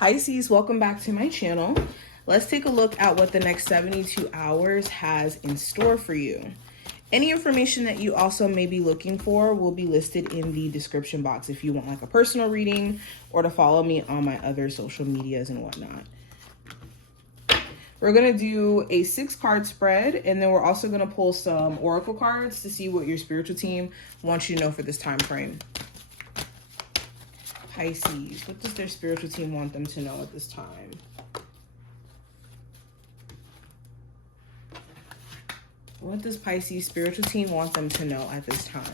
Pisces, welcome back to my channel. Let's take a look at what the next 72 hours has in store for you. Any information that you also may be looking for will be listed in the description box if you want like a personal reading or to follow me on my other social medias and whatnot. We're going to do a 6-card spread, and then we're also going to pull some oracle cards to see what your spiritual team wants you to know for this time frame. Pisces, what does their spiritual team want them to know at this time? What does Pisces spiritual team want them to know at this time?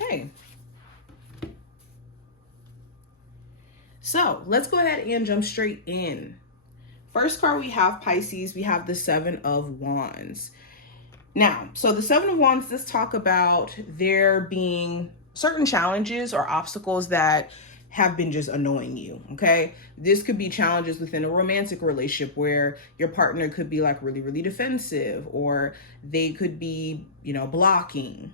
Okay. So let's go ahead and jump straight in. First card we have, Pisces, we have the 7 of Wands. Now, so the 7 of Wands, let's talk about there being certain challenges or obstacles that have been just annoying you, okay? This could be challenges within a romantic relationship where your partner could be like really, really defensive, or they could be, blocking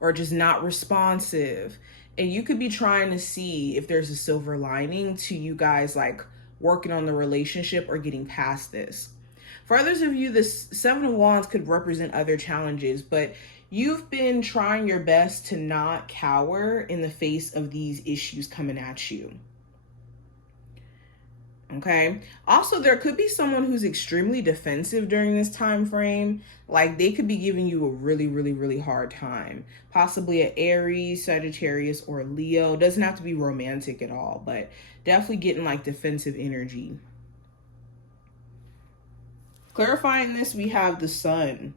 or just not responsive. And you could be trying to see if there's a silver lining to you guys like working on the relationship or getting past this. For others of you, this 7 of Wands could represent other challenges, but you've been trying your best to not cower in the face of these issues coming at you. Okay. Also, there could be someone who's extremely defensive during this time frame. Like they could be giving you a really, really, really hard time. Possibly an Aries, Sagittarius, or Leo. Doesn't have to be romantic at all, but definitely getting like defensive energy. Clarifying this, we have the Sun.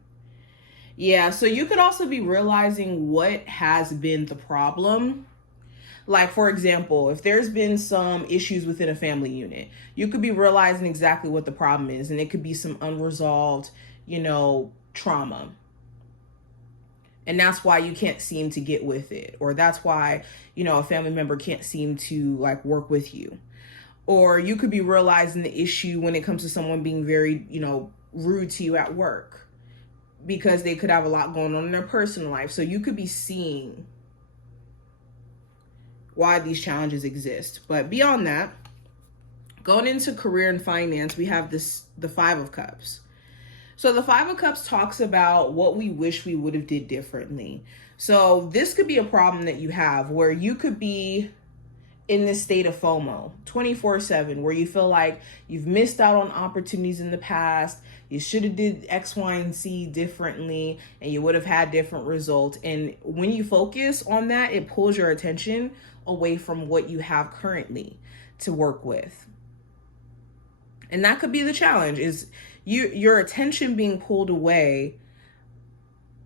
Yeah, so you could also be realizing what has been the problem. Like, for example, if there's been some issues within a family unit, you could be realizing exactly what the problem is. And it could be some unresolved, trauma. And that's why you can't seem to get with it. Or that's why, a family member can't seem to like work with you. Or you could be realizing the issue when it comes to someone being very, rude to you at work because they could have a lot going on in their personal life. So you could be seeing why these challenges exist. But beyond that, going into career and finance, we have the 5 of Cups. So the 5 of Cups talks about what we wish we would have did differently. So this could be a problem that you have where you could be in this state of FOMO 24/7, where you feel like you've missed out on opportunities in the past. You should have did X, Y, and Z differently, and you would have had different results. And when you focus on that, it pulls your attention away from what you have currently to work with. And that could be the challenge, is your attention being pulled away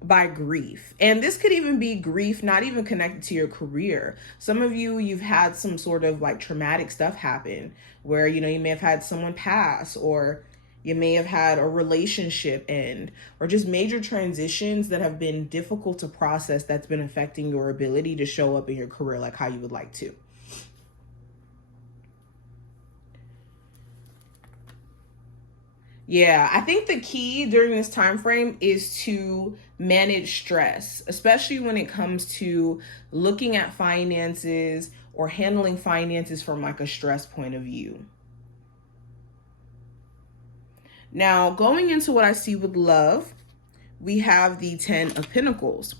by grief. And this could even be grief not even connected to your career. Some of you've had some sort of like traumatic stuff happen where, you may have had someone pass, or you may have had a relationship end, or just major transitions that have been difficult to process that's been affecting your ability to show up in your career like how you would like to. Yeah, I think the key during this time frame is to manage stress, especially when it comes to looking at finances or handling finances from like a stress point of view. Now, going into what I see with love, we have the 10 of Pentacles.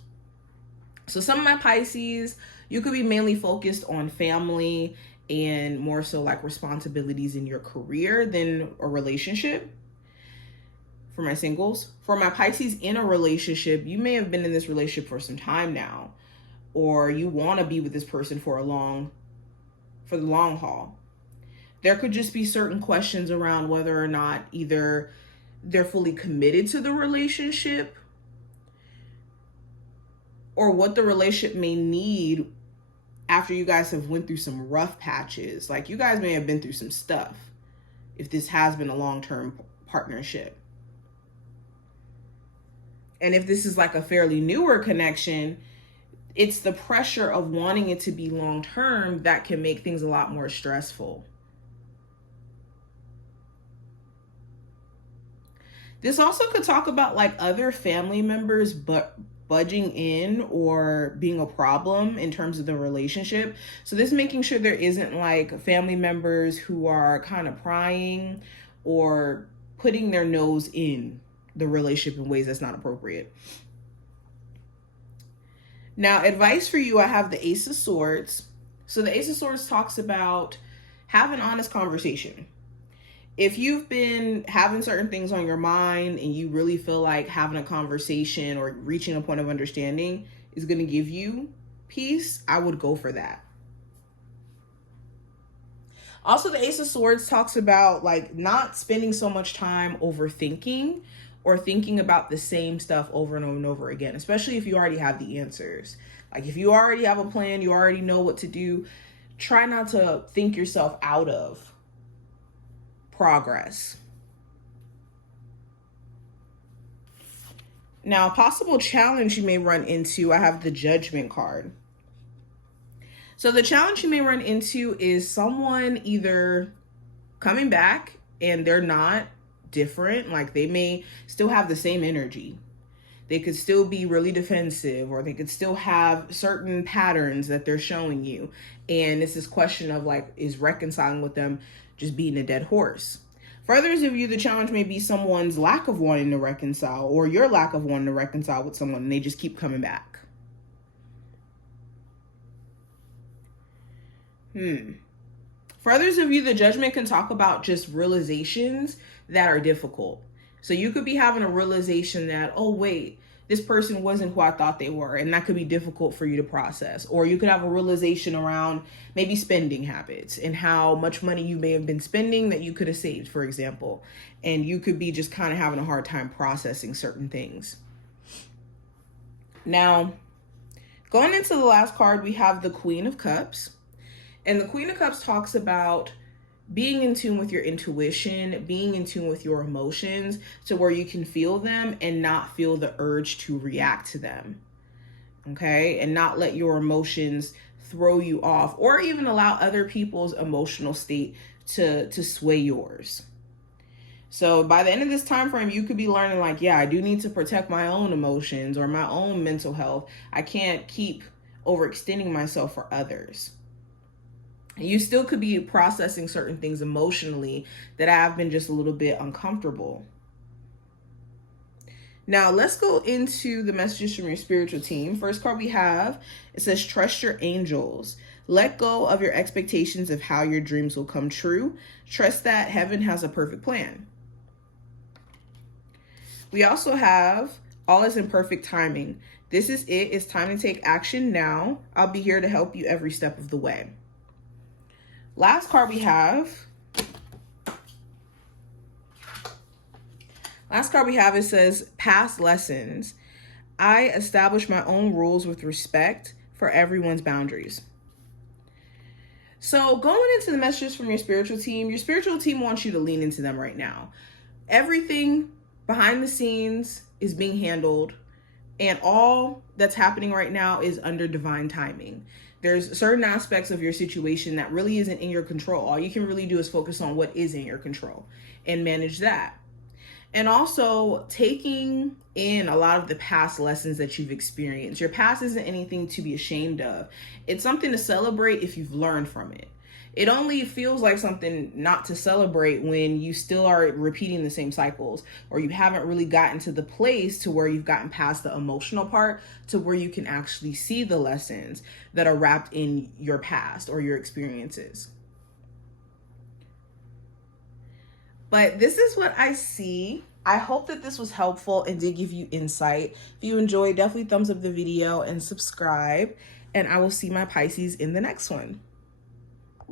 So some of my Pisces, you could be mainly focused on family and more so like responsibilities in your career than a relationship. For my singles, for my Pisces in a relationship, you may have been in this relationship for some time now, or you want to be with this person for the long haul. There could just be certain questions around whether or not either they're fully committed to the relationship or what the relationship may need after you guys have went through some rough patches. Like you guys may have been through some stuff if this has been a long-term partnership. And if this is like a fairly newer connection, it's the pressure of wanting it to be long-term that can make things a lot more stressful. This also could talk about like other family members, but budging in or being a problem in terms of the relationship. So this is making sure there isn't like family members who are kind of prying or putting their nose in the relationship in ways that's not appropriate. Now, advice for you, I have the Ace of Swords. So the Ace of Swords talks about have an honest conversation. If you've been having certain things on your mind and you really feel like having a conversation or reaching a point of understanding is going to give you peace, I would go for that. Also, the Ace of Swords talks about like not spending so much time overthinking or thinking about the same stuff over and over again, especially if you already have the answers. Like if you already have a plan, you already know what to do, try not to think yourself out of progress. Now, a possible challenge you may run into, I have the Judgment card. So the challenge you may run into is someone either coming back and they're not different, like they may still have the same energy. They could still be really defensive, or they could still have certain patterns that they're showing you. And it's this question of like, is reconciling with them just being a dead horse? For others of you, the challenge may be someone's lack of wanting to reconcile or your lack of wanting to reconcile with someone and they just keep coming back. For others of you, the Judgment can talk about just realizations that are difficult. So you could be having a realization that, oh, wait, this person wasn't who I thought they were. And that could be difficult for you to process. Or you could have a realization around maybe spending habits and how much money you may have been spending that you could have saved, for example. And you could be just kind of having a hard time processing certain things. Now, going into the last card, we have the Queen of Cups. And the Queen of Cups talks about being in tune with your intuition, being in tune with your emotions to where you can feel them and not feel the urge to react to them. Okay? And not let your emotions throw you off or even allow other people's emotional state to sway yours. So by the end of this time frame, you could be learning like, yeah, I do need to protect my own emotions or my own mental health. I can't keep overextending myself for others. You still could be processing certain things emotionally that have been just a little bit uncomfortable. Now, let's go into the messages from your spiritual team. First card we have, it says, trust your angels. Let go of your expectations of how your dreams will come true. Trust that heaven has a perfect plan. We also have, all is in perfect timing. This is it. It's time to take action now. I'll be here to help you every step of the way. Last card we have, it says, past lessons. I establish my own rules with respect for everyone's boundaries. So going into the messages from your spiritual team wants you to lean into them right now. Everything behind the scenes is being handled, and all that's happening right now is under divine timing. There's certain aspects of your situation that really isn't in your control. All you can really do is focus on what is in your control and manage that. And also taking in a lot of the past lessons that you've experienced. Your past isn't anything to be ashamed of. It's something to celebrate if you've learned from it. It only feels like something not to celebrate when you still are repeating the same cycles, or you haven't really gotten to the place to where you've gotten past the emotional part to where you can actually see the lessons that are wrapped in your past or your experiences. But this is what I see. I hope that this was helpful and did give you insight. If you enjoyed, definitely thumbs up the video and subscribe. And I will see my Pisces in the next one.